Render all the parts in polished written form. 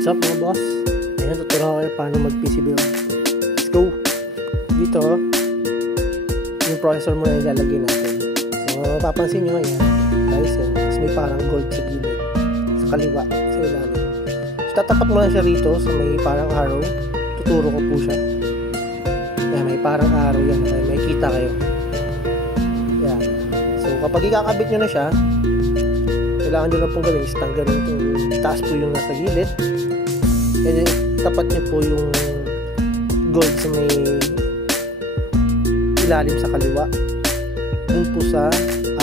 What's up mga boss? Ayan, tuturo ko kayo paano mag-PC build. Let's go! Dito, yung processor mo na ilalagay natin. So, mapapansin nyo ayan, Ryzen. Tapos may parang gold sa gilid. Sa kaliwa, sa ilalim. So, tatapat mo lang siya rito sa may parang arrow. Tuturo ko po siya. Ayan, may parang arrow yan. May kita kayo. Ayan. So, kapag ikakabit nyo na siya, kailangan nyo na pong gawin is tanggalin itong taas po yung nasa gilid, and then tapat nyo po yung gold sa may ilalim sa kaliwa dun po sa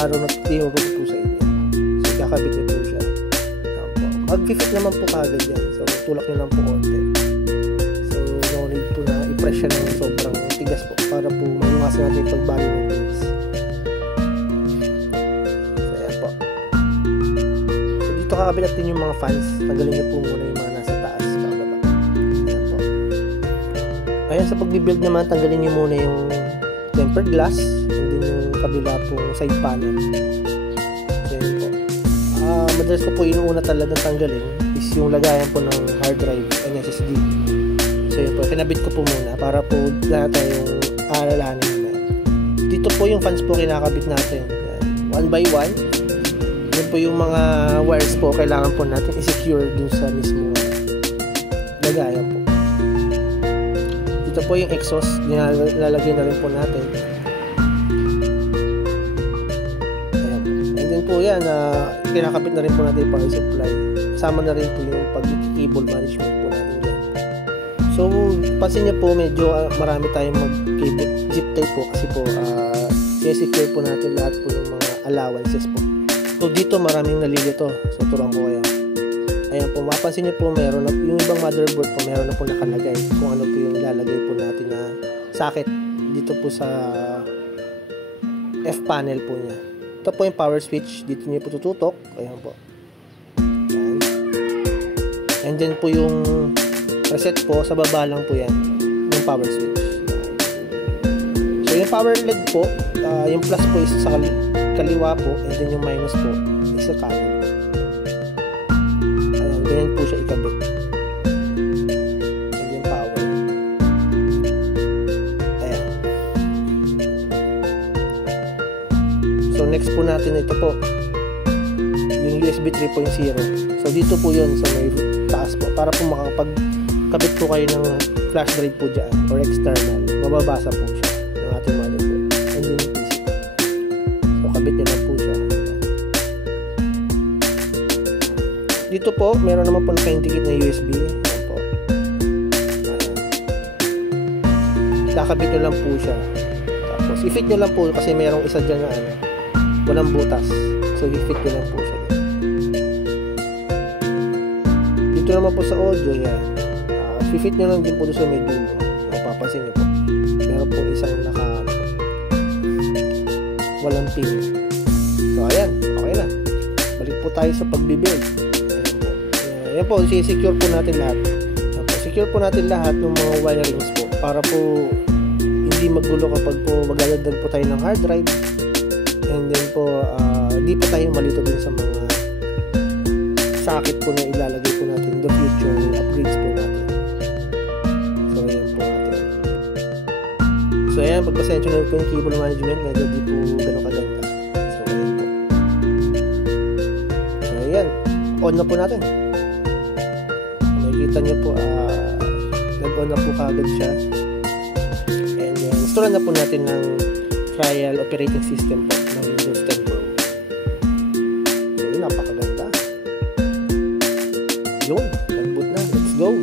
arrow na tinuro ko po sa inyo. So kakabit nyo po siya. Mag-fit naman po kagad yan, so tulak nyo lang po konti. So no need po na i-press siya ng sobrang tigas po para po maiwasan natin yung pagbali ng pins. Dito kakabit natin yung mga fans. Tanggalin nyo po muna yung mga nasa taas kababa. Ayan po. Ayan, sa pagbibuild naman, tanggalin nyo muna yung tempered glass and then yung kabila pong side panel. Ayan po. Madalas ko po inuuna talagang tanggalin is yung lagayan po ng hard drive and SSD. So yun po, kinabit ko po muna para po lahat tayong alalahanin na. Dito po yung fans po kinakabit natin. Ayan. One by one. Yun po yung mga wires po kailangan po natin i-secure dun sa mismo lagayan po. Dito po yung exhaust, nilalagay na rin po natin. Ayan. And then po yan, kinakabit na rin po natin yung power supply. Kasama na rin po yung pag-cable management po natin dyan. So, pansin nyo po, medyo marami tayong mag-cable zip tie po kasi po i-secure po natin lahat po ng mga allowances po. So dito maraming nalilito. So turuan ko kayo. Ayan po, mapapansin niyo po meron na, yung ibang motherboard po meron na po nakalagay kung ano po yung ilalagay po natin na socket dito po sa F panel po niya. Ito po yung power switch. Dito niyo po tututok. Ayan po. Ayan. And then po yung reset po, sa baba lang po yan. Yung power switch. So yung power LED po, yung plus po is sa kaliwa po, and then yung minus po is sa kanan. Ayan, ganyan po siya ikabit. And yung power. Ayan. So next po natin ito po, yung USB 3.0. So dito po yun sa may taas po, para po makakapagkabit po kayo ng flash drive po dyan or external. Mababasa po siya ng ating motherboard. And then yung PC. So kabit nyo lang po siya. Dito po, meron naman po naka-indicate na USB. Ayan po. Ayan. Kakabit nyo lang po siya. Tapos, i-fit nyo lang po kasi merong isa dyan na ano, walang butas. So, i-fit nyo lang po siya. Dito naman po sa audio, yan. I-fit nyo lang din po doon sa may dulo. Mapapansin nyo po. Meron po isang walang pin. So, ayan. Okay na. Balik po tayo sa pagbibuild. Ayan po. I-secure po natin lahat. Secure po natin lahat ng mga wirings po para po hindi magulo kapag po maglalagdag po tayo ng hard drive. And then po, di po tayo malito din sa mga socket po na ilalagay po natin in the future upgrades po natin. So, ayan po natin. So, ayan. Pagpasensya na po yung cable management. Medyo di po gano'ng kaganda. So, ayan po. So, ayan. On na po natin. Nakikita nyo po, nag-on na po kagad siya. And install na po natin ng trial operating system po ng Windows 10 Pro. So, yun. Napakaganda. Yun. Nag-boot na. Let's go!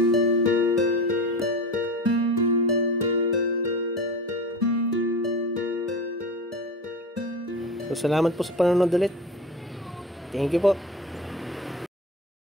So, salamat po sa panonood ulit. Thank you po.